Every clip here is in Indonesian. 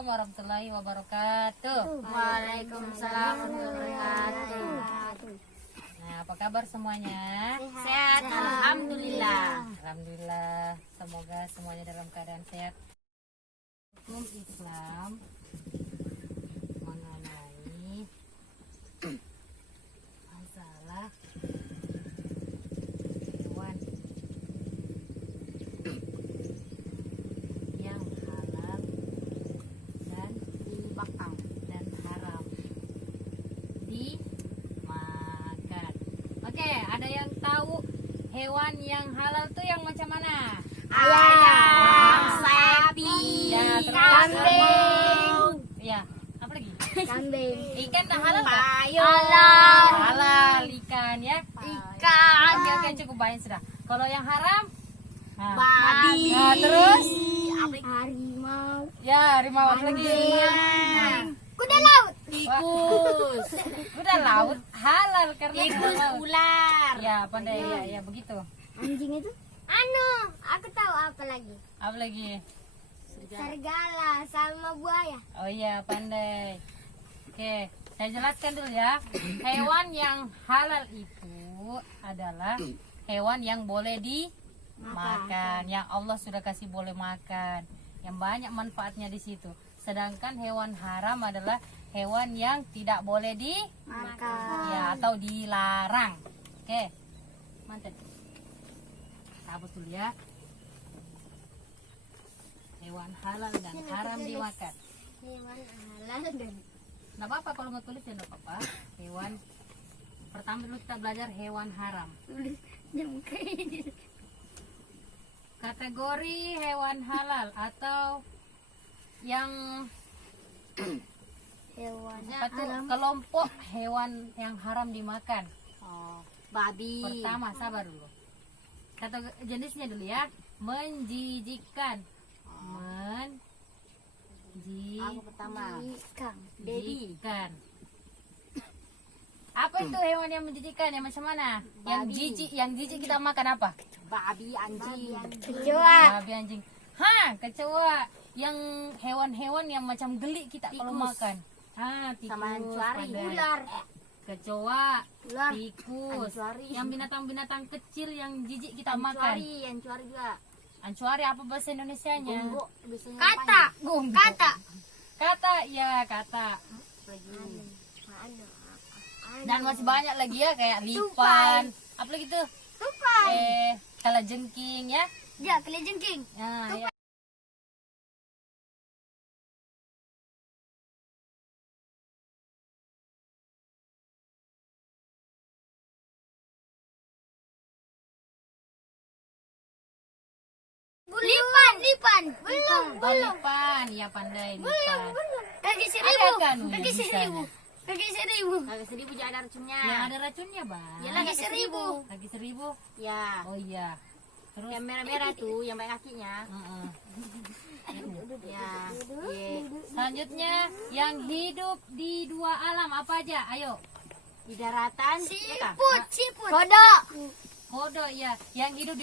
Assalamualaikum warahmatullahi wabarakatuh. Waalaikumsalam warahmatullahi wabarakatuh. Nah, apa kabar semuanya? Sehat, alhamdulillah. Alhamdulillah, semoga semuanya dalam keadaan sehat. Hukum Islam mengenai masalah hewan yang halal dan Dibakang. dan haram dimakan. Oke, ada yang tahu hewan yang halal tuh yang macam mana? Ayam, sapi, Ya, terus kambing, Ya, apa lagi? kambing, Ikan tak halal tak? halal, Halal ikan ya. ikan, Oke, cukup banyak sudah. Kalau yang haram? Nah, babi, Nah, terus? harimau, Ya, harimau apa lagi? Nah, kuda laut, tikus. Udah laut halal karena tikus, halal. ular, Ya, pandai ya begitu. anjing itu, aku tahu apa lagi, Apa lagi? serigala sama buaya, Oh iya, pandai. Oke, saya jelaskan dulu ya. Hewan yang halal itu adalah hewan yang boleh dimakan, yang Allah sudah kasih boleh makan, yang banyak manfaatnya di situ. Sedangkan hewan haram adalah hewan yang tidak boleh makan, ya atau dilarang. Oke, mantap. Sabut dulu ya. Hewan halal dan haram dimakan. hewan halal dan Nggak apa-apa kalau mau tulis ya nggak apa-apa. Hewan pertama dulu kita belajar hewan haram. Kategori hewan halal atau yang hewan apa tuh, kelompok hewan yang haram dimakan. babi, Pertama, sabar dulu. Jenisnya dulu ya. Menjijikkan. pertama, Menjijikkan. Apa itu hewan yang menjijikkan? Yang macam mana? Yang jijik kita makan apa? babi, anjing, Babi, anjing. Kecoa. Yang hewan-hewan yang macam geli kita kalau Tikus. makan. Tikus. sama ancuari, pandai. ular, Kecoa, ular, tikus. Ancuari. Yang binatang-binatang kecil yang jijik kita makan. ancuari juga, Ancuari apa bahasa Indonesianya? gonggo, biasanya Kata. kata, Kata, ya kata. Dan masih banyak lagi ya kayak lipan. Apa lagi tuh? tupai, Kalajengking ya. ya kelejengking, Nah, ya. lipan, Oh, lipan, ya pandai lipan. kaki Ada kan? kaki seribu, Kaki juga ada racunnya, Yang ada racunnya, Bang. ya kaki seribu, Kaki 1000. ya, Oh iya. Terus yang merah-merah tuh, yang banyak kakinya, Heeh. ya, Selanjutnya yang hidup di dua alam apa aja? Ayo. di daratan, Siput. kodok, Kodo ya. Yang hidup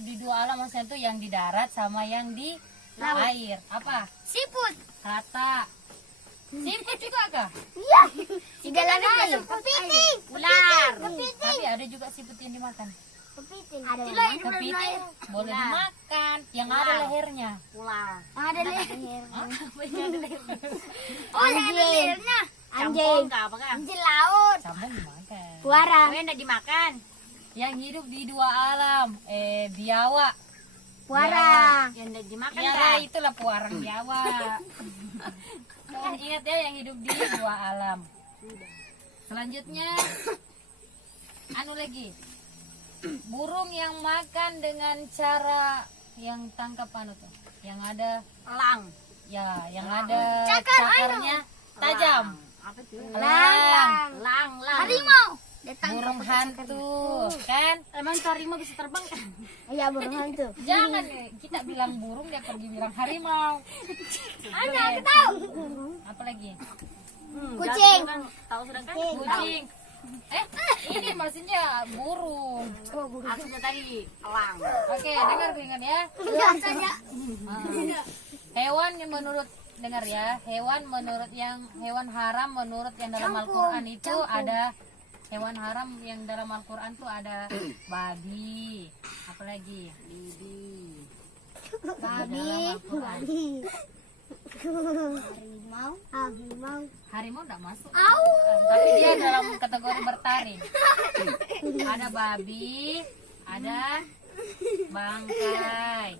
di dua alam maksudnya tuh yang di darat sama yang di air. Apa? siput, Kata. Siput juga kah? iya, segala macam, kepiting, ular, Tapi ada juga siput yang dimakan. kepiting, Kepiting boleh dimakan. Yang ada lehernya. ular, Ada leher. oh yang ada lehernya, Anjing. anjing laut, Sama dimakan. buarang, yang enggak dimakan, Yang hidup di dua alam. Biawak. buarang, yang enggak dimakan, Ya itulah puarang biawa. Ingat ya yang hidup di dua alam. Selanjutnya anu lagi. Burung yang makan dengan cara yang tangkap anu tuh. Yang ada elang, ya, yang ada Cakar, cakarnya tajam. apa tuh, Elang. harimau, Burung hantu, kan? emang tuh harimau bisa terbang kan? Iya burung hantu. Jangan kita bilang burung dia pergi bilang harimau. Aku tahu, Apa lagi? kucing, Tahu sedangkan kucing. Ini maksudnya burung. aku tadi elang, Oke, dengar ya. enggak saja, Hewan yang menurut dengar ya, hewan haram menurut yang dalam Al-Qur'an itu ada hewan haram yang dalam Al-Qur'an tuh ada babi, apalagi Babi. harimau enggak masuk. Au. Tapi dia dalam kategori bertaring. Ada babi, ada bangkai.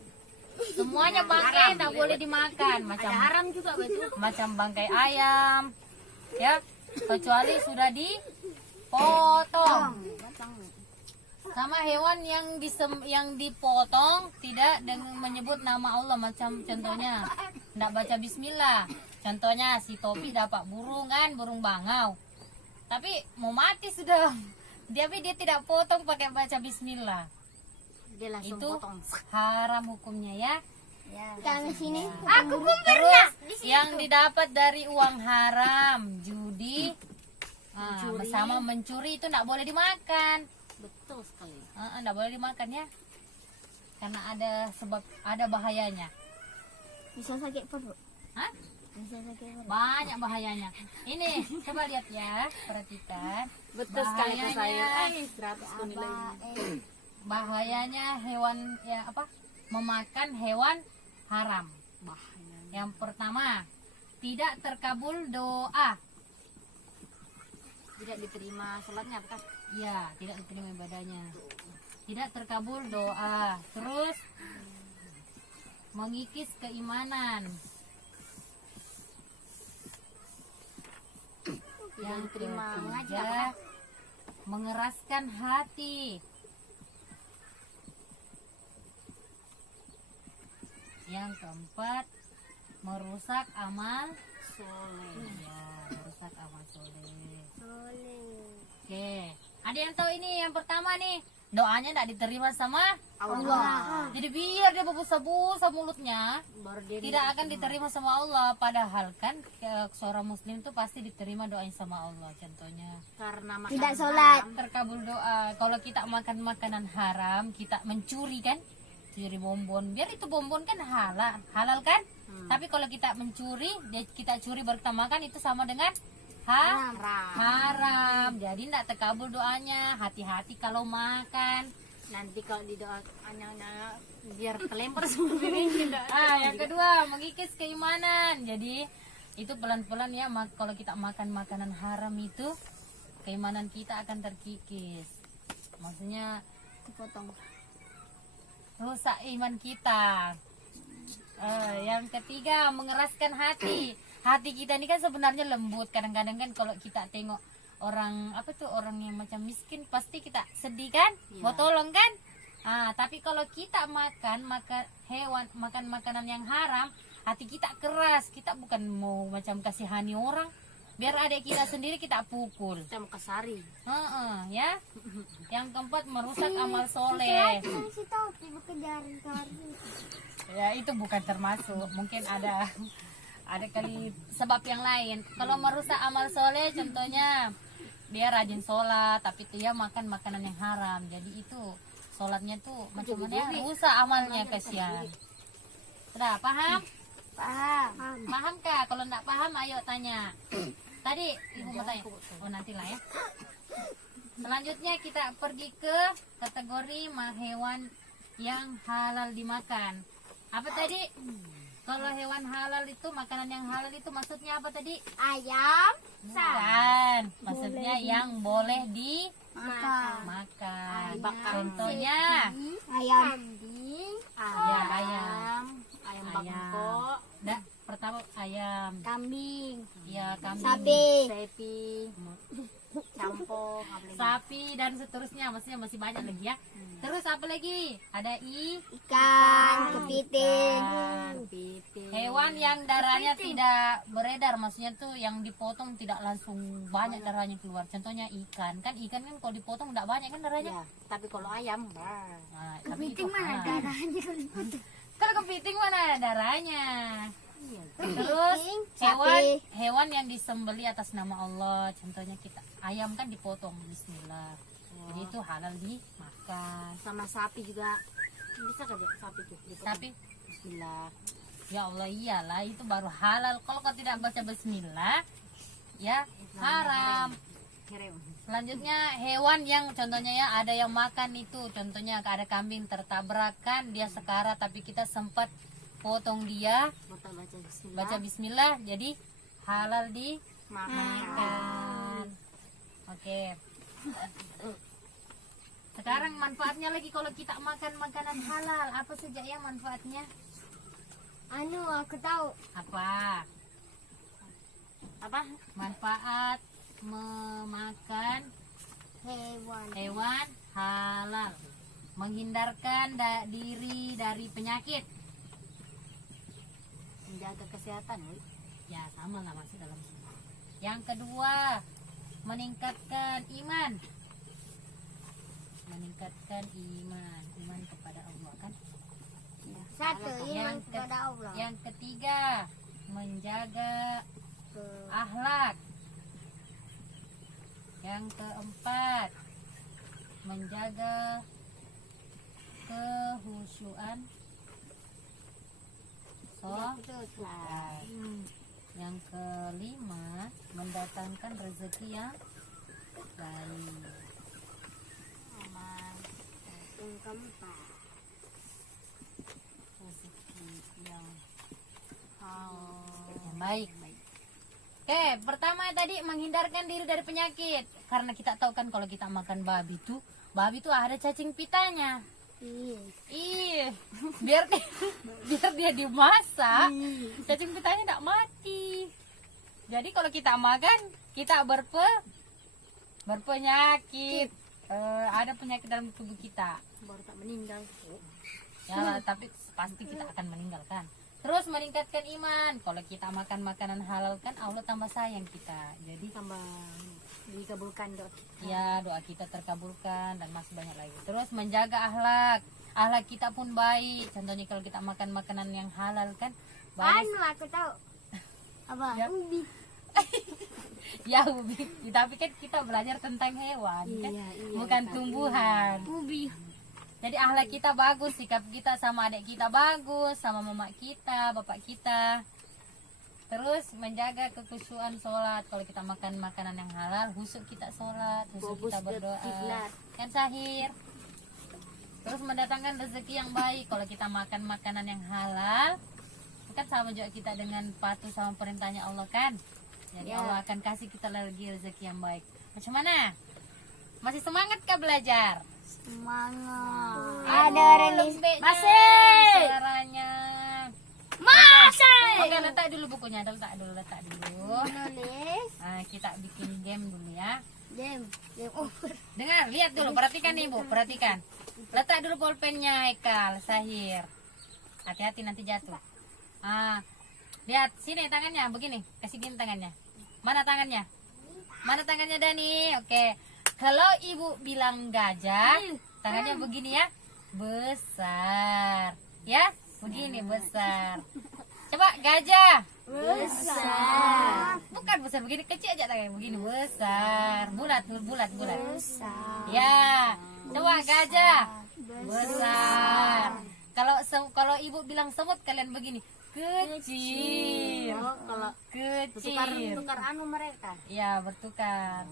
Semuanya bangkai tak boleh dimakan. Macam haram juga betul. Macam bangkai ayam, ya, kecuali sudah dipotong. Sama hewan yang dipotong tidak dengan menyebut nama Allah, macam contohnya tidak baca Bismillah. Contohnya si Topi dapat burung kan, burung bangau. Tapi mau mati sudah. Tapi dia tidak potong pakai baca Bismillah. Dia langsung Itu potong. haram hukumnya ya. Kami sini. Aku pun pernah. Yang didapat dari uang haram, judi, bersama mencuri itu tidak boleh dimakan. Betul sekali. Tidak boleh dimakan ya. Karena ada bahayanya. Bisa sakit perut. Hah? Bisa sakit perut. Banyak bahayanya. Ini coba lihat ya, perhatikan. Betul sekali Kak Bahayanya. saya. 100 tuh nilainya. Bahayanya hewan ya apa? Memakan hewan haram. Bahaya. Yang pertama, tidak terkabul doa. Tidak diterima sholatnya apakah? Ya, tidak diterima ibadahnya. Tidak terkabul doa. Terus mengikis keimanan. Yang diterima mengaji ketiga, apakah? mengeraskan hati. Yang keempat, merusak amal Soleh. ya, merusak amal soleh. Oke, ada yang tahu ini yang pertama nih, doanya tidak diterima sama Allah. jadi biar dia berbusa-busa mulutnya Baru dia tidak akan diterima sama Allah. Padahal kan seorang muslim tuh pasti diterima doanya sama Allah. Contohnya karena makan Tidak sholat. terkabul doa. Kalau kita makan makanan haram, kita mencuri kan, curi bonbon, biar itu bonbon kan halal kan. Tapi kalau kita mencuri, kita curi baru kita makan, itu sama dengan haram. haram. Jadi tidak terkabul doanya. Hati-hati kalau makan. Nanti kalau di doa anak-anak biar kelempar semua piringnya. Yang kedua, mengikis keimanan. Jadi itu pelan-pelan ya, kalau kita makan makanan haram itu keimanan kita akan terkikis. Maksudnya Dipotong. rusak iman kita. Yang ketiga, mengeraskan hati. Hati kita ini kan sebenarnya lembut. Kadang-kadang kan kalau kita tengok orang orang yang macam miskin, pasti kita sedih kan, mau tolong kan. Tapi kalau kita makan makanan yang haram, hati kita keras. Kita bukan mau macam kasihani orang, biar adik kita sendiri kita pukul. Kita mau kasari. Ya. Yang keempat, merusak amal soleh. Si Topi berkejaran kali. Ya itu bukan termasuk, mungkin ada kali sebab yang lain. Kalau merusak amal soleh, contohnya dia rajin sholat tapi dia makan makanan yang haram, jadi itu sholatnya tuh macam mana ya, rusak amalnya, kasihan. Sudah paham? Paham kah? Kalau enggak paham ayo tanya. Tadi ibu mau tanya. Oh nantilah ya. Selanjutnya kita pergi ke kategori hewan yang halal dimakan. Apa tadi? Kalau hewan halal itu, makanan yang halal itu maksudnya apa tadi? Ayam. Bukan. Maksudnya yang boleh Makan. dimakan. Dibakar. Contohnya Ayam. ya ayam. Ayam bangkok. Pertama ayam. Kambing. Ya kambing. Sapi. Sapi. Campur. Sapi dan seterusnya, maksudnya masih banyak lagi ya. Terus apa lagi? Ada Ikan. Kepiting. hewan yang darahnya tidak beredar, maksudnya tuh yang dipotong tidak langsung banyak darahnya keluar. Contohnya ikan kan kalau dipotong tidak banyak kan darahnya. Ya, tapi kalau ayam, Nah, tapi Kepiting itu mana darahnya kalau dipotong? Kalau kepiting mana ada darahnya. iya. Terus Sapi. hewan yang disembeli atas nama Allah, contohnya ayam kan dipotong bismillah. Jadi itu halal dimakan. Sama sapi juga bisa kan sapi tuh? Sapi Bismillah. Ya Allah, iyalah itu baru halal. Kalau kau tidak baca bismillah, ya haram. Kirim. Selanjutnya hewan yang contohnya ya ada yang makan itu, contohnya ada kambing tertabrakan dia sekarat tapi kita sempat potong dia, Baca bismillah. baca bismillah, jadi halal Makan. dimakan. Oke. Sekarang manfaatnya lagi kalau kita makan makanan halal, apa saja ya manfaatnya? Anu, aku tahu. Apa? Apa? Manfaat memakan hewan halal, menghindarkan diri dari penyakit. Menjaga kesehatan, Wi. Ya sama lah masih dalam semua. Yang kedua, meningkatkan iman. Meningkatkan iman kepada Allah kan. Satu, iman Yang ke- kepada Allah. Yang ketiga, menjaga akhlak. Yang keempat, menjaga kehusyuan sholat. Yang kelima, mendatangkan rezeki yang baik. Aman. Yang keempat. Rezeki yang Yang baik. Oke, pertama tadi menghindarkan diri dari penyakit. Karena kita tahu kan kalau kita makan babi tuh ada cacing pitanya. Ih, biar dia dimasak, cacing pitanya tidak mati. Jadi kalau kita makan, kita berpenyakit. Ada penyakit dalam tubuh kita. baru tak meninggal. Ya, tapi pasti kita akan meninggalkan. Terus meningkatkan iman. Kalau kita makan makanan halal kan Allah tambah sayang kita. Jadi Tambah dikabulkan doa. ya doa kita terkabulkan dan masih banyak lagi. Terus menjaga akhlak. Akhlak kita pun baik. Contohnya kalau kita makan makanan yang halal kan baik. Anu, aku tahu. Apa? Ya. Ubi. Ya ubi. Tapi kan kita belajar tentang hewan kan. Iya, Bukan tumbuhan. Ubi. Jadi akhlak kita bagus, sikap kita sama adik kita bagus, sama mama kita, bapak kita. Terus menjaga kekhusyuan sholat. Kalau kita makan makanan yang halal, khusyuk kita sholat, khusyuk Fokus kita ke berdoa. kiblat. Kan sahir. Terus mendatangkan rezeki yang baik. Kalau kita makan makanan yang halal, kan sama juga kita dengan patuh sama perintahnya Allah kan. Jadi Ya. Allah akan kasih kita lagi rezeki yang baik. Macam mana? Masih semangat kah belajar? Semangat. Aduh, Ada Renis. lembeknya Masih. suaranya. Masih. Oke, letak dulu bukunya. Letak dulu. Nulis. Nah, kita bikin game dulu ya. Game over. Dengar, lihat dulu, perhatikan nih Bu, perhatikan. Letak dulu pulpennya Haikal, Sahir. Hati-hati nanti jatuh. Lihat sini tangannya, begini. Kasih gini tangannya. Mana tangannya? Mana tangannya Dani? Oke. Kalau ibu bilang gajah, tangannya begini ya. Besar. Ya, begini besar. Coba gajah. Besar. Bukan besar begini, kecil aja tangannya begini besar. Bulat. Besar. Ya. Coba gajah. Besar. Kalau ibu bilang semut kalian begini. Kecil. Oh, kalau Kecil. tukar anu mereka. Ya, bertukar.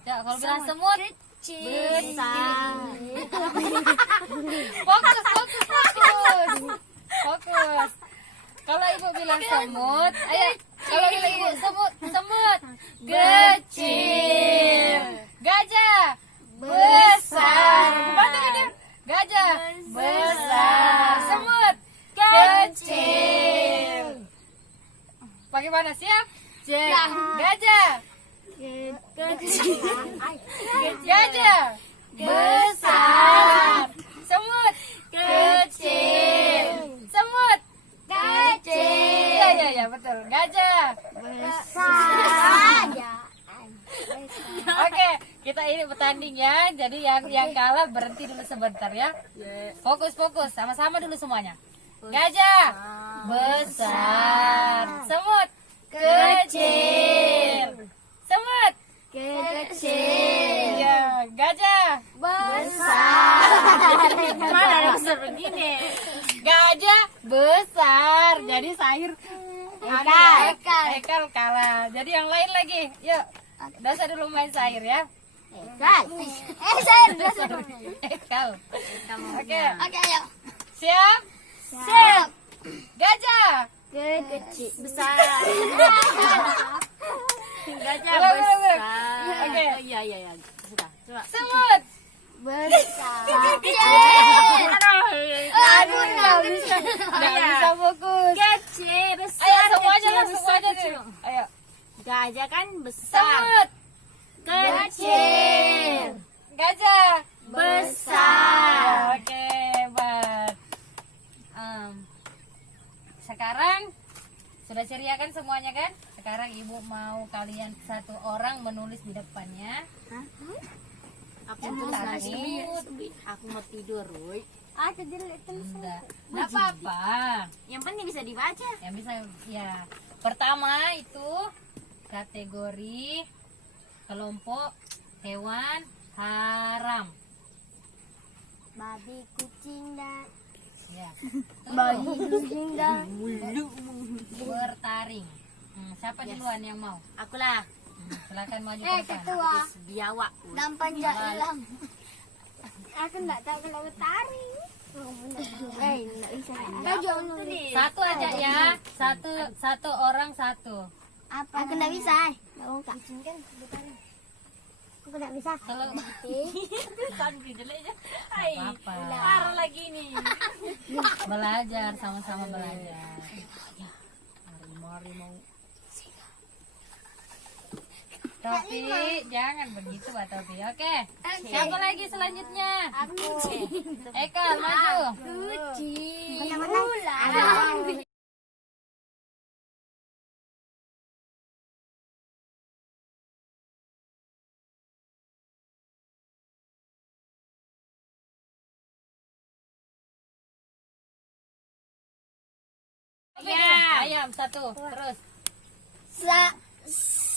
Coba kalau bilang semut Besar. Fokus. Kalau ibu bilang semut, ayo. Kalau bilang ibu semut kecil. Gajah besar. Gimana ini? Gajah besar. Semut kecil. Bagaimana, siap? Gajah. Gajah besar. Semut kecil. Semut kecil. Ya, betul. Gajah. Besar. Oke, kita ini bertanding ya. Jadi yang kalah berhenti dulu sebentar ya. Fokus. Sama-sama dulu semuanya. Gajah besar. Semut kecil. Semut Kecil. ya, gajah Besar. Mana ada besar begini? Gajah besar. Jadi Sahir Ekal kalah. Jadi yang lain lagi. Yuk. Dasa dulu main Sahir ya. Saya udah suruh. Ekal. Oke. Oke, ayo. Siap? Siap. Gajah. Kecil. Besar. Gajah Ulang, ulang, ulang. besar. Oke. Oh, iya. Sudah. Coba. Semut. Besar. Aduh, nggak bisa. Nggak bisa fokus. Kecil, besar. Ayo semuanya kecil, lah, besar, semuanya kecil. dulu. Ayo. Gajah kan besar. Semut. Kecil. Gajah. Besar. Oke, hebat. Sekarang sudah ceria kan semuanya kan? Sekarang ibu mau kalian satu orang menulis di depannya. Aku tulis lagi. Aku mau tidur, Roy. Enggak apa-apa. Yang penting bisa dibaca. Yang bisa ya. Pertama itu kategori kelompok hewan haram. Babi, kucing, dan Ya. bayi, kucing, dan Bertaring. Siapa duluan yang mau? Akulah. Silakan maju ke depan. ketua Biawak. dan panjang hilang. Aku nggak tahu kalau bertaring. Nggak bisa. Kau jangan nulis. Satu aja ya. Satu orang satu. Apa? Aku nggak bisa. Mau kak? Kucing kan bertaring. Aku nggak bisa. Kalau Tadi jeleknya. Hai. apa? Parah lagi nih. Belajar sama-sama belajar. Harimau. Topi, jangan begitu Mbak Topi. Oke. Siapa lagi selanjutnya? Aku. Ekal maju. Kucing. Ular. Ya. Ayam satu. Terus.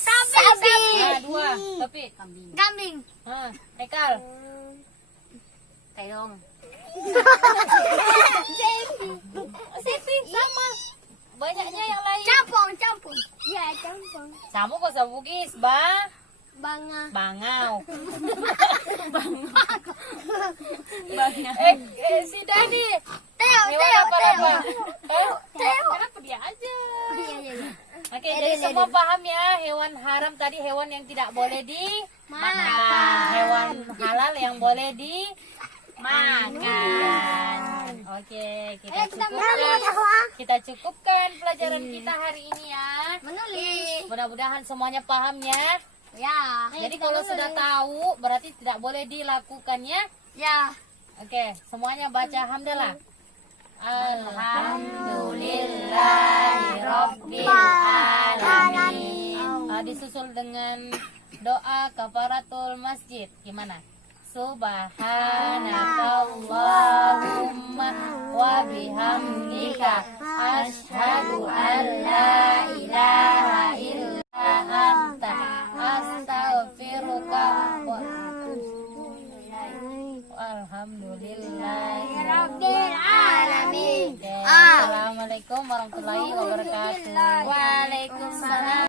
Sapi. Nah, dua. Topi. Kambing. Ekal. Terong. Siti sama. Banyaknya yang lain. Campur. Ya, campur. Sama kok sabugis, Bang. Banga. Bangau. Banyak. Si Dani. Teo. Kenapa dia aja? Iya. Oke, jadi semua paham ya, hewan haram tadi hewan yang tidak boleh dimakan. Hewan halal yang boleh dimakan. Oke, kita cukupkan pelajaran kita hari ini ya. Menulis. Mudah-mudahan semuanya paham ya. Ya. Jadi kalau sudah tahu berarti tidak boleh dilakukan ya. Ya. Oke, semuanya baca hamdalah. Alhamdulillahirabbil alamin. Disusul dengan doa kafaratul masjid. Gimana? Subhanakallahumma wa bihamdika asyhadu an la ilaha illa anta astaghfiruka wa atubu ilaik. Alhamdulillahirabbil alamin. Assalamualaikum warahmatullahi wabarakatuh. Waalaikumsalam.